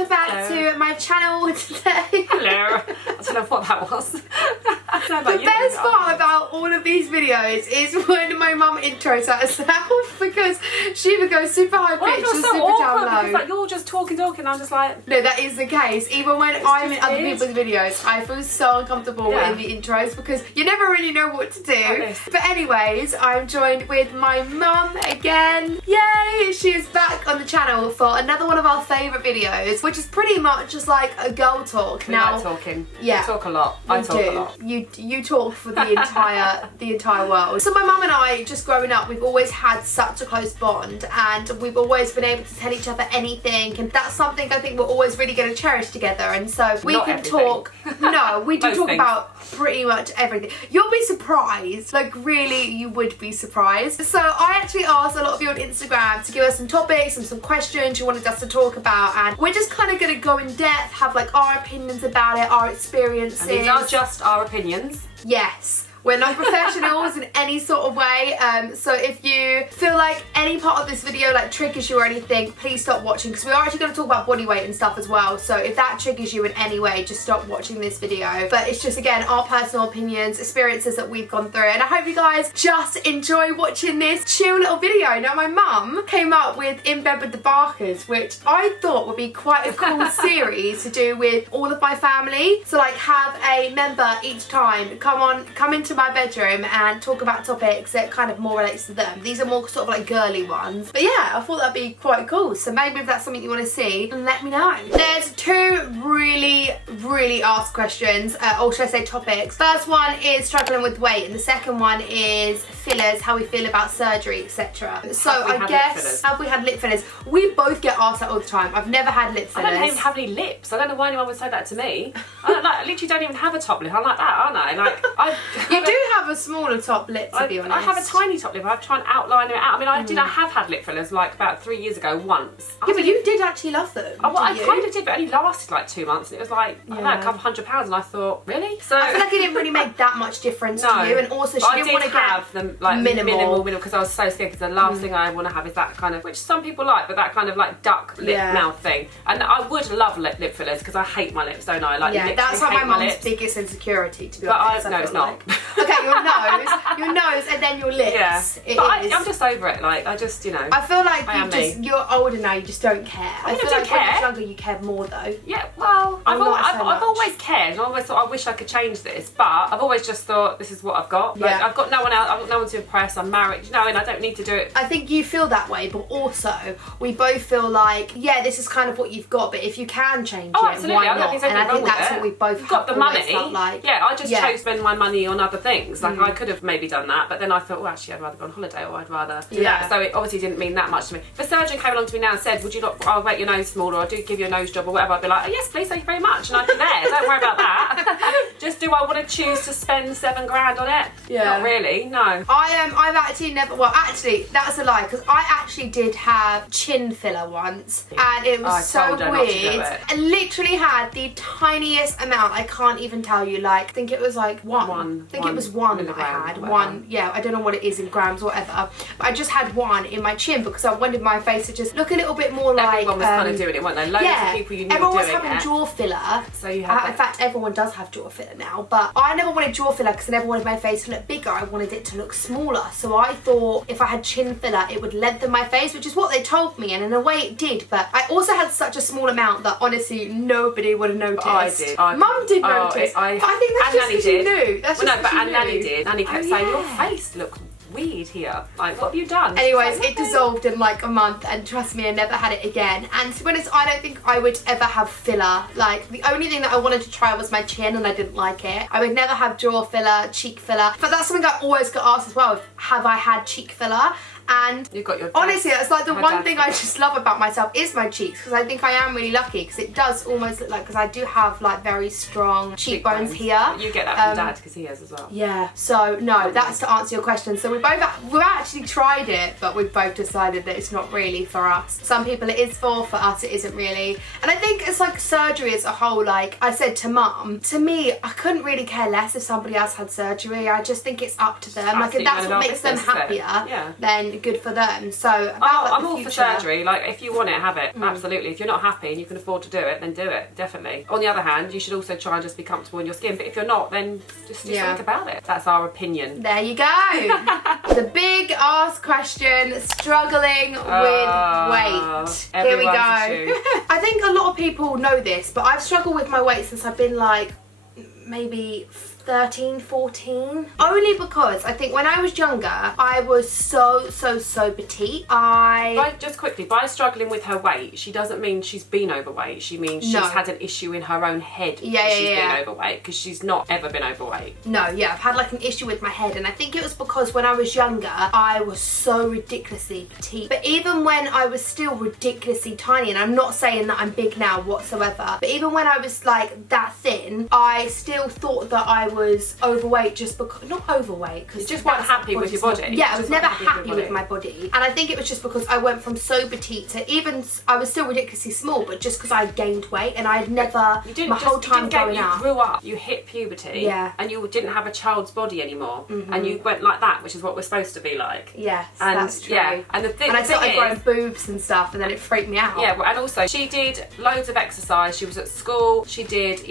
welcome back to my channel today. Hello. I don't know what that was. The best part about all of these videos is when my mum intros herself, because she would go super high pitched and super down low. Because, like, you're just talking, and I'm just like... No, that is the case. Even when I'm in other people's videos, I feel so uncomfortable in the intros because you never really know what to do. But anyways, I'm joined with my mum again. Yay! She is back on the channel for another one of our favourite videos, which is pretty much just like a girl talk. We like talking. Yeah. We talk a lot. I talk a lot. You talk for the entire world. So my mum and I, just growing up, we've always had such a close bond, and we've always been able to tell each other anything, and that's something I think we're always really going to cherish together. And so we can talk. No, we do talk about pretty much everything. You'll be surprised. Like, really, you would be surprised. So I actually asked a lot of you on Instagram to give us some topics and some questions you wanted us to talk about, and we're just kind of going to go in depth, have like our opinions about it, our experiences. And these are just our opinions. Yes. We're not professionals in any sort of way, so if you feel like any part of this video like triggers you or anything, please stop watching, because we are actually going to talk about body weight and stuff as well. So if that triggers you in any way, just stop watching this video. But it's just, again, our personal opinions, experiences that we've gone through, and I hope you guys just enjoy watching this chill little video. Now, my mum came up with In Bed with the Barkers, which I thought would be quite a cool series to do with all of my family. So like, have a member each time come into my bedroom and talk about topics that kind of more relates to them. These are more sort of like girly ones, but yeah, I thought that'd be quite cool. So maybe if that's something you want to see, let me know. There's two really asked questions, or should I say topics. First one is struggling with weight, and the second one is fillers, how we feel about surgery, etc. So I guess, have we had lip fillers? We both get asked that all the time. I've never had lip fillers. I don't even have any lips. I don't know why anyone would say that to me. I literally don't even have a top lip. I'm like that, aren't I? Like, you do have a smaller top lip, to be honest. I have a tiny top lip. I try and outline it out. I mean, I have had lip fillers like about 3 years ago once. Yeah, but you did actually love them. I kind of did, but it only lasted like 2 months, and it was like, I don't know, a couple £100, and I thought, really? So I feel like it didn't really make that much difference to you, and also she didn't want to have them like minimal, because I was so scared, because the last thing I want to have is that kind of, which some people like, but that kind of like duck lip mouth thing. And I would love lip fillers, because I hate my lips, don't I? Like, yeah, that's like my mum's biggest insecurity, to be honest. But no, it's not. Okay, your nose, and then your lips. Yeah, but I'm just over it. Like, I just, you know. I feel like you're older now. You just don't care. I feel like when you're younger, you cared more though. Yeah, well, I've always cared. I always thought, I wish I could change this, but I've always just thought, this is what I've got. Like, I've got no one else. I've got no one to impress. I'm married, you know, and I don't need to do it. I think you feel that way, but also we both feel like, yeah, this is kind of what you've got, but if you can change it, absolutely. why not? And I think that's what we both got the money. Like. Yeah, I just chose to spend my money on other things. Like, I could have maybe done that, but then I thought, well, actually, I'd rather go on holiday, or I'd rather do that. So it obviously didn't mean that much to me. If a surgeon came along to me now and said, would you not, I'll make your nose smaller, or I'll give you a nose job or whatever, I'd be like, oh, yes, please, thank you very much, and I'd be there. Don't worry about that. Just, do I want to choose to spend £7 grand on it? Yeah. Not really, no. I've actually never, well, actually, that's a lie, because I actually did have chin filler once, and it was so weird. I literally had the tiniest amount, I can't even tell you, like, I think it was like one. I think it was one that I had. One, yeah, I don't know what it is in grams or whatever, but I just had one in my chin because I wanted my face to just look a little bit more like... Everyone was kind of doing it, weren't they? Loads of people you knew everyone were was doing having jaw filler. So you had in fact, everyone does have jaw filler now, but I never wanted jaw filler because I never wanted my face to look bigger. I wanted it to look smaller. So I thought if I had chin filler, it would lengthen my face, which is what they told me, and in a way it did, but I also had such a small amount that honestly nobody would have noticed. I did. Mum did notice. I think that's just because you knew. That's just because you knew. Nanny did. Nanny kept saying, your face looks weird here. Like, what have you done? Anyways, it dissolved in like a month, and trust me, I never had it again. And to be honest, I don't think I would ever have filler. Like, the only thing that I wanted to try was my chin, and I didn't like it. I would never have jaw filler, cheek filler. But that's something I always got asked as well. Have I had cheek filler? And you got your honestly, that's like the one thing I just love about myself is my cheeks, because I think I am really lucky, because it does almost look like, because I do have like very strong cheekbones here. You get that from Dad, because he has as well. Yeah, so no, that's to answer your question. So we've actually tried it, but we've both decided that it's not really for us. Some people it is for us it isn't really. And I think it's like surgery as a whole. Like I said to Mum, to me, I couldn't really care less if somebody else had surgery. I just think it's up to them. Like if that's what makes them happier, then good for them. So I'm all for surgery. Like, if you want it, have it. Absolutely. If you're not happy and you can afford to do it, then do it. Definitely. On the other hand, you should also try and just be comfortable in your skin. But if you're not, then just do something about it. That's our opinion. There you go. The big ask question, struggling with weight. Here we go. I think a lot of people know this, but I've struggled with my weight since I've been like maybe 13, 14. Only because I think when I was younger, I was so petite. Just quickly, by struggling with her weight, she doesn't mean she's been overweight. She means she's had an issue in her own head. She's been overweight, because she's not ever been overweight. No, I've had like an issue with my head, and I think it was because when I was younger, I was so ridiculously petite. But even when I was still ridiculously tiny, and I'm not saying that I'm big now whatsoever, but even when I was like that thin, I still thought that I was overweight, just because, not overweight, because you just weren't happy with your body. Yeah, I was never happy with my body, and I think it was just because I went from so petite to even, I was still ridiculously small, but just because I gained weight, and I'd never, you grew up, you hit puberty, and you didn't have a child's body anymore, and you went like that, which is what we're supposed to be like. Yes, and that's true. Yeah, and I started growing boobs and stuff, and then it freaked me out. Yeah, and also she did loads of exercise. She was at school. She did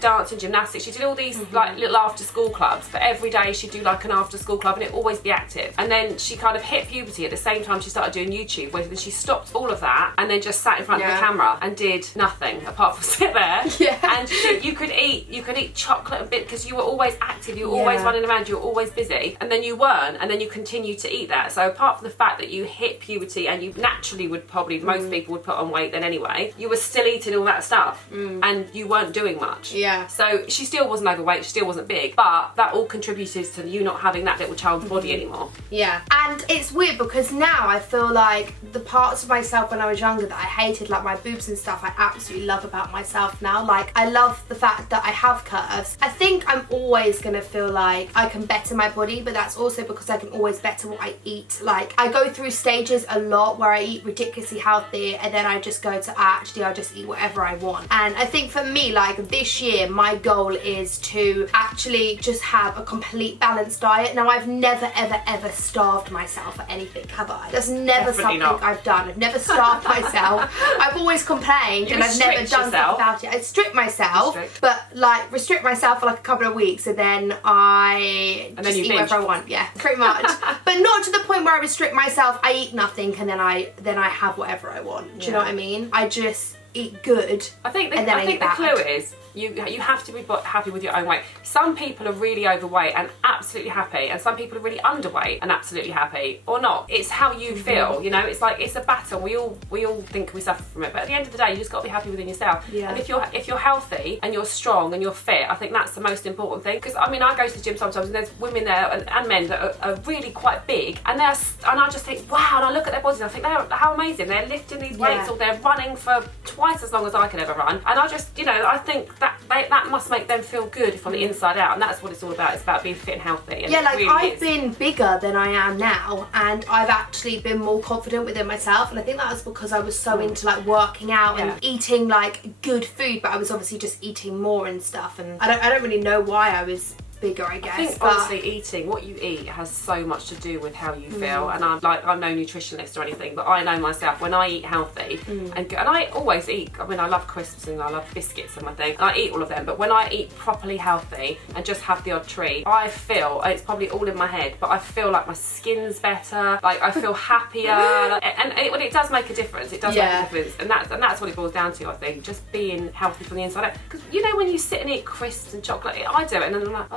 dancing, gymnastics. She did all these like little after school clubs, but every day she'd do like an after school club, and it'd always be active. And then she kind of hit puberty at the same time she started doing YouTube, where then she stopped all of that and then just sat in front of the camera and did nothing apart from sit there. And you could eat chocolate and bit, because you were always active, you were always running around, you were always busy, and then you weren't, and then you continued to eat that. So apart from the fact that you hit puberty and you naturally would probably, most people would put on weight then anyway, you were still eating all that stuff and you weren't doing much. So she still wasn't overweight, she still wasn't big, but that all contributed to you not having that little child's body anymore. And it's weird because now I feel like the parts of myself when I was younger that I hated, like my boobs and stuff, I absolutely love about myself now. Like, I love the fact that I have curves. I think I'm always gonna feel like I can better my body, but that's also because I can always better what I eat. Like, I go through stages a lot where I eat ridiculously healthy, and then I just go to I'll just eat whatever I want. And I think for me, like this year, my goal is to actually just have a complete balanced diet. Now, I've never ever starved myself for anything, have I? That's never something I've done. I've never starved myself. I've always complained, and I've never done something about it. I strip myself, but like restrict myself for like a couple of weeks, and then I just eat whatever I want. Yeah, pretty much. But not to the point where I restrict myself. I eat nothing, and then I have whatever I want. Do you know what I mean? I just eat good. I think the clue is you have to be happy with your own weight. Some people are really overweight and absolutely happy, and some people are really underweight and absolutely happy, or not. It's how you feel, you know. It's like, it's a battle. We all think we suffer from it, but at the end of the day, you just got to be happy within yourself. And if you're healthy and you're strong and you're fit, I think that's the most important thing. Because I mean, I go to the gym sometimes, and there's women there and men that are really quite big, and I just think, wow, and I look at their bodies and I think, how amazing. They're lifting these weights, or they're running for twice as long as I could ever run, and I just, I think that must make them feel good from the inside out, and that's what it's all about. It's about being fit and healthy. And like, I've been bigger than I am now, and I've actually been more confident within myself, and I think that was because I was so into like working out and eating like good food, but I was obviously just eating more and stuff, and I don't really know why I was bigger, I guess. I think honestly, what you eat has so much to do with how you feel. And I'm no nutritionist or anything, but I know myself, when I eat healthy and I always eat. I mean, I love crisps and I love biscuits and my thing. And I eat all of them, but when I eat properly healthy and just have the odd treat, I feel, it's probably all in my head, but I feel like my skin's better. Like, I feel happier, and it does make a difference. It does make a difference, and that's what it boils down to. I think just being healthy from the inside out. Because when you sit and eat crisps and chocolate, I do it, and then I'm like,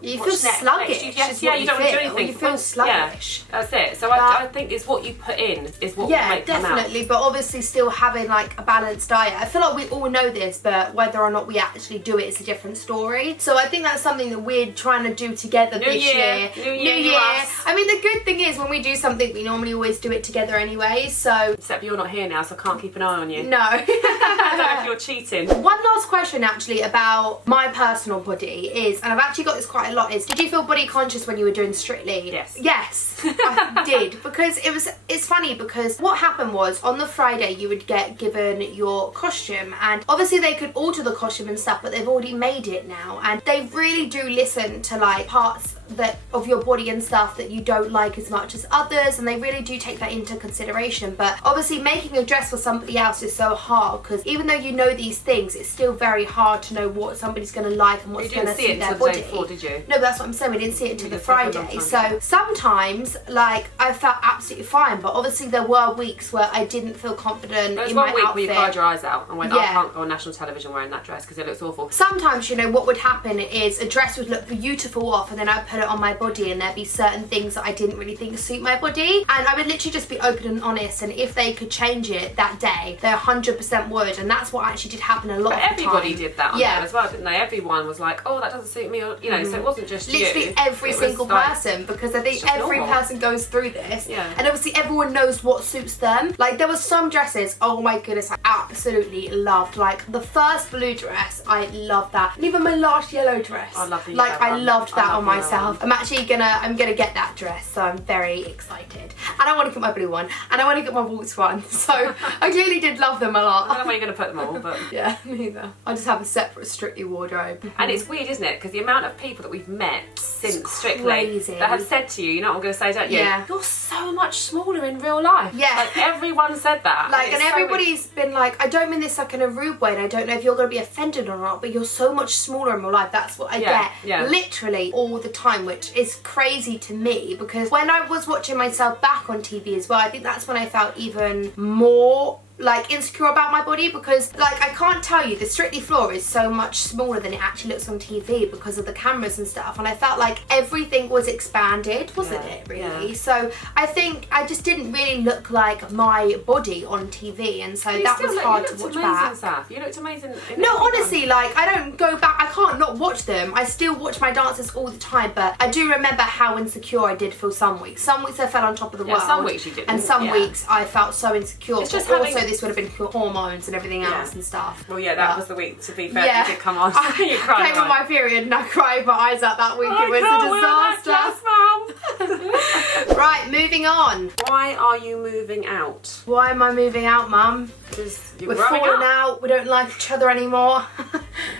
you feel sluggish. You don't want to do anything. You feel sluggish. That's it. So I think it's what you put in is what will make them out. Definitely. But obviously, still having like a balanced diet. I feel like we all know this, but whether or not we actually do it is a different story. So I think that's something that we're trying to do together this year. New year. I mean, the good thing is when we do something, we normally always do it together anyway. So except you're not here now, so I can't keep an eye on you. No. I don't know if you're cheating. One last question actually about my personal body is, and I've actually got this quite a lot, is did you feel body conscious when you were doing Strictly? Yes, I did, because it's funny because what happened was on the Friday you would get given your costume, and obviously they could alter the costume and stuff, but they've already made it now, and they really do listen to like parts of your body and stuff that you don't like as much as others, and they really do take that into consideration. But obviously making a dress for somebody else is so hard, because even though you know these things, it's still very hard to know what somebody's going to like and what's going to suit their body. You didn't see it until the day before, did you? No, that's what I'm saying, we didn't see it until the Friday. So sometimes, like, I felt absolutely fine, but obviously there were weeks where I didn't feel confident in my outfit. There was 1 week where you cried your eyes out and went, I can't go on national television wearing that dress because it looks awful. Sometimes, you know, what would happen is a dress would look beautiful off, and then I'd put it on my body and there'd be certain things that I didn't really think suit my body, and I would literally just be open and honest, and if they could change it that day, they 100% would, and that's what actually did happen a lot of the time. Everybody did that on there as well, didn't they? Everyone was like, oh, that doesn't suit me, or, you know, so it wasn't just literally every single person, because I think every person goes through this, and obviously everyone knows what suits them. Like, there was some dresses, oh my goodness, I absolutely loved. Like, the first blue dress, I loved that, and even my last yellow dress, I love the like yellow I loved that on myself. One. I'm gonna get that dress, so I'm very excited, and I want to get my blue one, and I want to get my waltz one, so I clearly did love them a lot. I don't know where you're going to put them all, but yeah, neither. I just have a separate Strictly wardrobe. And it's weird, isn't it? Because the amount of people that we've met since Strictly that have said to you, you know what I'm going to say, don't you? Yeah. You're so much smaller in real life. Yeah. Like, everyone said that. Like, and everybody's been like, I don't mean this like in a rude way, and I don't know if you're going to be offended or not, but you're so much smaller in real life. That's what I get literally all the time, which is crazy to me, because when I was watching myself back on TV as well, I think that's when I felt even more like insecure about my body, because like I can't tell you, the Strictly floor is so much smaller than it actually looks on TV because of the cameras and stuff, and I felt like everything was expanded, wasn't it really? So I think I just didn't really look like my body on TV, and so that was hard to watch back. Saf. You looked amazing. No, honestly, like I don't go back, I can't not watch them. I still watch my dances all the time, but I do remember how insecure I did feel some weeks. Some weeks I felt on top of the world. Some weeks you didn't. And some weeks I felt so insecure. It's just also this would have been hormones and everything else and stuff. Well, that was the week, to be fair, you did come on. You cried. Came on my period and I cried my eyes out that week. It was a disaster. Right, moving on. Why are you moving out? Why am I moving out, Mum? Because we're falling out, we don't like each other anymore.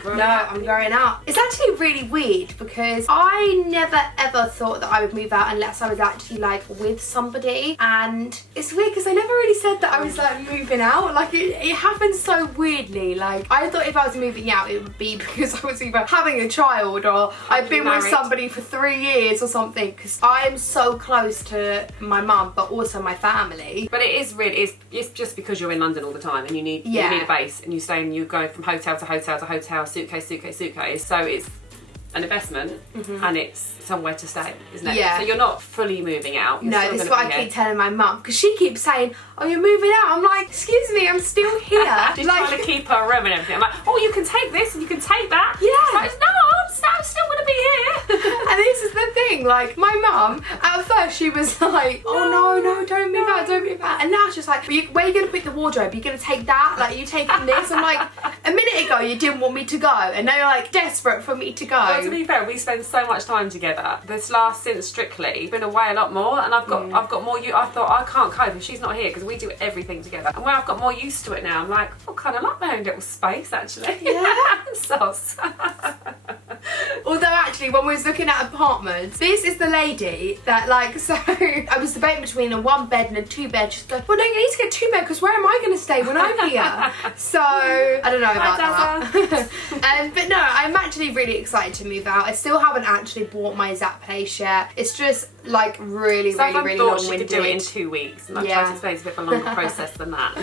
I'm growing out. It's actually really weird, because I never ever thought that I would move out unless I was actually like with somebody, and it's weird because I never really said that I was like moving out. Like it happened so weirdly. Like I thought if I was moving out it would be because I was either having a child or I've been with somebody for 3 years or something, because I'm so close to my mum but also my family. But it is really, it's just because you're in London all the time and you need a base, and you go from hotel to hotel to hotel, suitcase. So it's an investment and it's somewhere to stay, isn't it? Yeah. So you're not fully moving out. No, this is what I keep telling my mum, because she keeps saying, oh, you're moving out. I'm like, excuse me, I'm still here. She's trying to keep her room and everything. I'm like, oh, you can take this and you can take that. Yeah. Like, no, I'm still going to be here. And this is the thing, like, my mum, at first she was like, oh no, don't move out. And now she's like, where are you going to put the wardrobe? Are you going to take that? Like, are you taking this? I'm like, a minute ago you didn't want me to go, and now you're like desperate for me to go. Well, to be fair, we spend so much time together. Since Strictly, been away a lot more, and I've got more. I thought I can't cope if she's not here, because we do everything together. And when I've got more used to it now, I'm like, I kind of like my own little space actually. Yeah. Sos. Although actually, when we was looking at apartments, this is the lady that like, so I was debating between a 1 bed and a 2 bed. She's like, well, no, you need to get 2 bed, because where am I going to stay when I'm here? So I don't know about that. But no, I'm actually really excited to move out. I still haven't actually bought my exact place yet. It's just like really long-winded. She could do it in 2 weeks, and I tried to explain it's a bit of a longer process than that.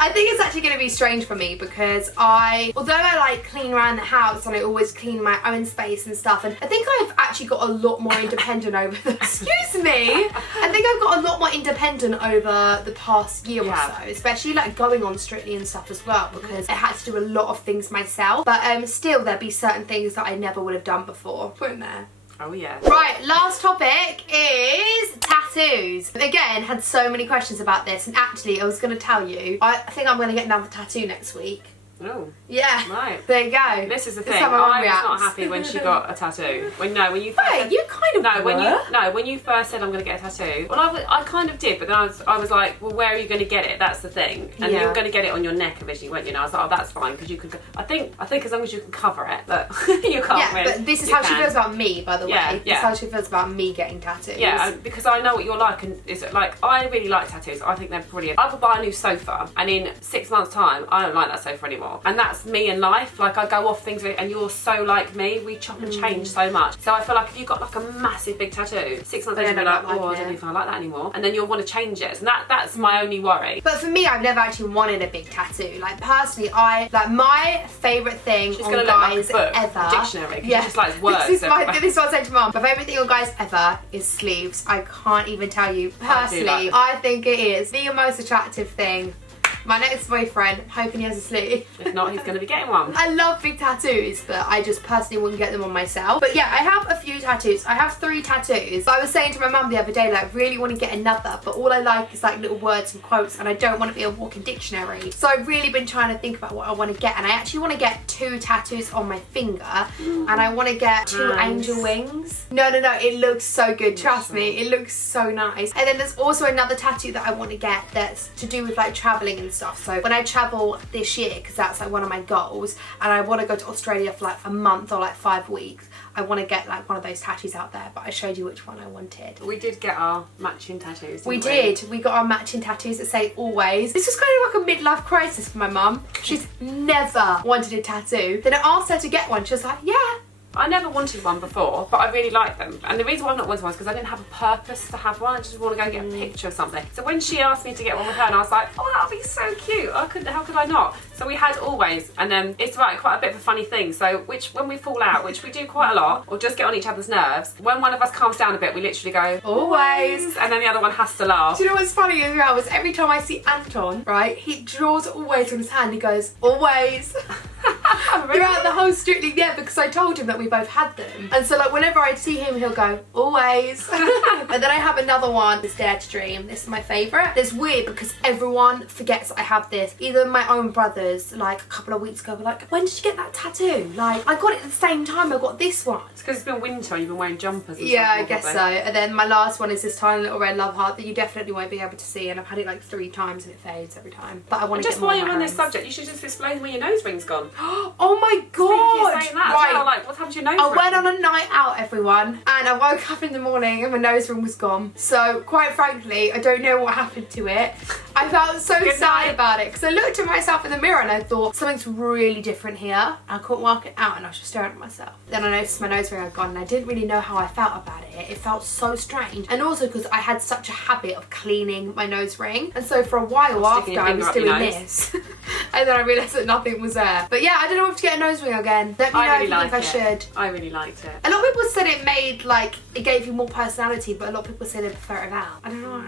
I think it's actually going to be strange for me, because although I like clean around the house and I always clean my own space and stuff, and I think I've actually got a lot more independent over excuse me, I think I've got a lot more independent over the past year or so, especially like going on Strictly and stuff as well, because I had to do a lot of things myself, but still there'd be certain things that I never would have done before. Put in there. Oh yeah. Right, last topic is tattoos. Again, had so many questions about this, and actually I was going to tell you, I think I'm going to get another tattoo next week. Oh. Yeah. Right. There you go. This is the This thing. is how my mum I was not reacts. happy when she got a tattoo. When you first Wait, said, you kind of when you first said I'm going to get a tattoo. Well, I kind of did, but then I was like, well, where are you going to get it? That's the thing. And you were going to get it on your neck originally, weren't you? And I was like, oh, that's fine because you can. I think as long as you can cover it, but you can't. Yeah, really, but this is how she feels about me, by the way. Yeah, This is how she feels about me getting tattoos. Yeah, because I know what you're like, and is it like I really like tattoos. I think they're brilliant. I could buy a new sofa, and in 6 months' time, I don't like that sofa anymore. And that's me in life. Like I go off things, and you're so like me. We chop and change so much. So I feel like if you've got like a massive big tattoo, 6 months later, you're like, oh, I don't even like that anymore, and then you'll want to change it. And that's my only worry. But for me, I've never actually wanted a big tattoo. Like personally, my favourite thing She's on gonna guys look like a book, ever. dictionary. Yeah, just like words. This is what I said to Mum. My favourite thing on guys ever is sleeves. I can't even tell you personally. I think it is the most attractive thing. My next boyfriend, I'm hoping he has a sleeve. If not, he's going to be getting one. I love big tattoos, but I just personally wouldn't get them on myself. But yeah, I have a few tattoos. I have 3 tattoos. I was saying to my mum the other day, like, I really want to get another, but all I like is like little words and quotes, and I don't want to be a walking dictionary. So I've really been trying to think about what I want to get, and I actually want to get 2 tattoos on my finger, and I want to get 2 angel wings. No, it looks so good. Trust me, it looks so nice. And then there's also another tattoo that I want to get that's to do with like traveling and stuff. So when I travel this year, because that's like one of my goals, and I want to go to Australia for like a month or like 5 weeks, I want to get like one of those tattoos out there. But I showed you which one I wanted. We did get our matching tattoos. We did. We got our matching tattoos that say always. This was kind of like a midlife crisis for my mum. She's never wanted a tattoo. Then I asked her to get one. She was like, yeah. I never wanted one before, but I really like them. And the reason why I've not wanted one is because I didn't have a purpose to have one. I just want to go and get a picture of something. So when she asked me to get one with her, and I was like, oh, that would be so cute. How could I not? So we had always, and it's quite a bit of a funny thing. So when we fall out, which we do quite a lot, or just get on each other's nerves, when one of us calms down a bit, we literally go, always, and then the other one has to laugh. Do you know what's funny as well? Is every time I see Anton, right, he draws always on his hand. He goes, always. Throughout the whole Strictly, yeah, because I told him that we both had them. And so like whenever I see him, he'll go, always. And then I have another one, it's Dare to Dream. This is my favourite. It's weird because everyone forgets I have this. Even my own brothers, like a couple of weeks ago, were like, when did you get that tattoo? Like, I got it at the same time I got this one. It's because it's been winter and you've been wearing jumpers and yeah, stuff. I guess so. And then my last one is this tiny little red love heart that you definitely won't be able to see, and I've had it like 3 times and it fades every time. But I want to get more. Just while you're on this subject, you should just explain where your nose ring's gone. Oh my god! Keep saying that. Right. Well, like, what happened to your nose I ring? went on a night out, everyone, and I woke up in the morning and my nose ring was gone. So quite frankly, I don't know what happened to it. I felt so sad about it because I looked at myself in the mirror and I thought something's really different here. I couldn't work it out and I was just staring at myself. Then I noticed my nose ring had gone and I didn't really know how I felt about it. It felt so strange, and also because I had such a habit of cleaning my nose ring, and so for a while after I was doing this and then I realised that nothing was there. But yeah, I don't know if to get a nose ring again. Let me know if you think I should. I really liked it. A lot of people said it made, like, it gave you more personality, but a lot of people say they prefer it out. I don't know.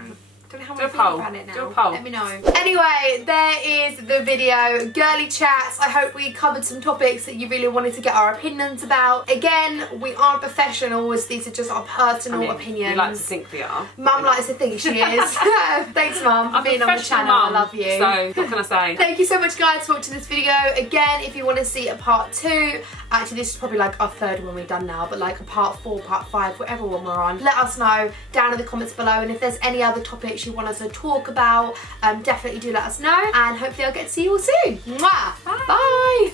I don't know how I feel about it now. Do a poll. Let me know. Anyway, there is the video. Girly chats. I hope we covered some topics that you really wanted to get our opinions about. Again, we aren't professionals. These are just our personal opinions. We like to think we are. Mum likes to think she is. Thanks, Mum, for being on the channel. I love you. So, what can I say? Thank you so much, guys, for watching this video. Again, if you want to see a part 2, actually this is probably like our 3rd one we've done now, but like a part 4, part 5, whatever one we're on, let us know down in the comments below. And if there's any other topics you want us to talk about, definitely do let us know, and hopefully I'll get to see you all soon. Mwah! Bye!